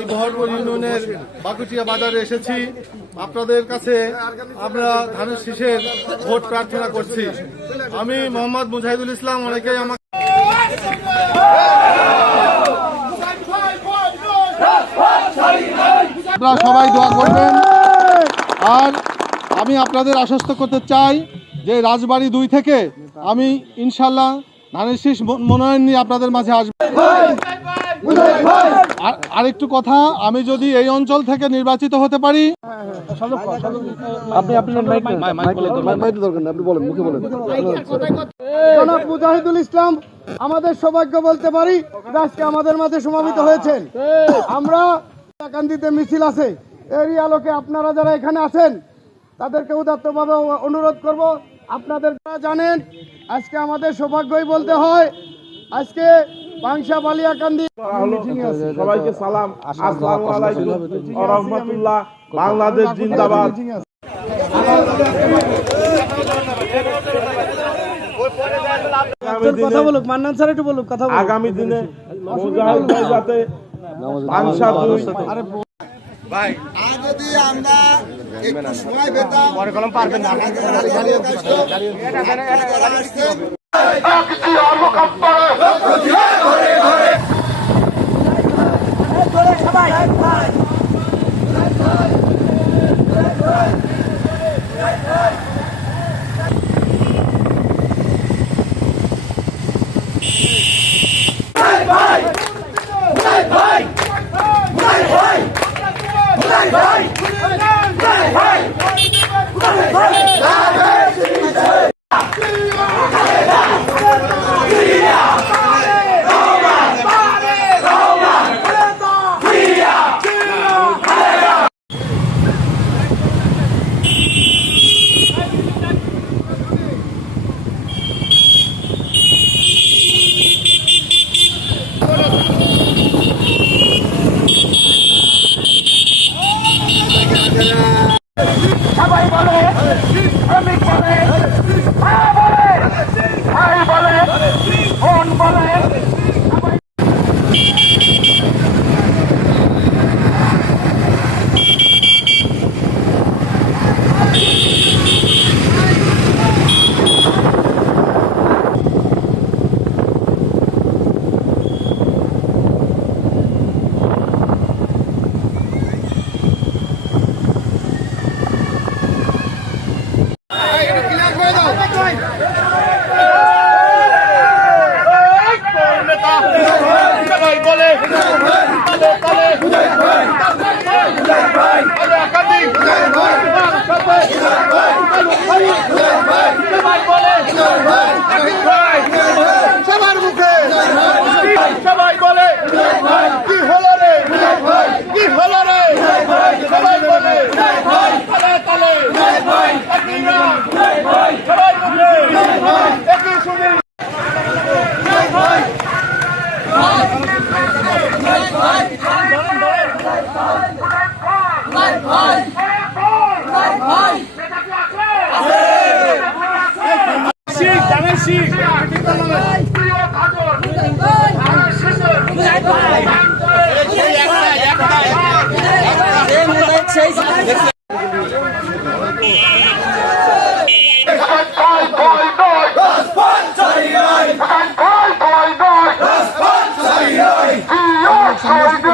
এই বহরপুর ইউনিয়নের বাকুটিয়া বাজারে এসেছি। আপনাদের কাছে আমরা ধানের শীষের ভোট প্রার্থনা করছি। আমি মোহাম্মদ মুজাহিদুল ইসলাম। অনেকেই আমাকে আপনারা সবাই দোয়া করবেন। আর আমি আপনাদের আশ্বস্ত করতে চাই যে রাজবাড়ী 2 থেকে আমি ইনশাল্লাহ ধানের শীষ মনোনয়ন নিয়ে আপনাদের মাঝে আসবো। আরেকটু কথা, আমি যদি এই অঞ্চল থেকে নির্বাচিত হতে পারি, মুজাহিদুল ইসলাম আমাদের সৌভাগ্য বলতে পারি, আজকে আমাদের মাঝে সমাবেত হয়েছেন। আমরা কান্দিতে মিছিল আছে, এরই আলোকে আপনারা যারা এখানে আছেন তাদেরকে উদাত্তভাবে অনুরোধ করব, আপনাদের জানেন আজকে আমাদের সৌভাগ্যই বলতে হয়। আজকে পাংশা বালিয়াকান্দি সবাইকে সালাম, আসসালামু আলাইকুম ওয়া রাহমাতুল্লাহ। বাংলাদেশ জিন্দাবাদ। কথা বলুক, মান্নান স্যার একটু বলুক কথা। আগামী দিনে মুজাহিদ ভাই যাতে পাংশা 2 ভাই যদি আমরা একটু সময় পেতাম পরে কলম পারবেন না। সবাই বলে শ্রমিক বলে, মা বলে, ভাই বলে, বোন বলে, সবার মুখে সবাই বলে কি হলো রে, কি হলো রে, সবাই বলে তালে তালে সবাই মুখে একই শুনি। Sorry,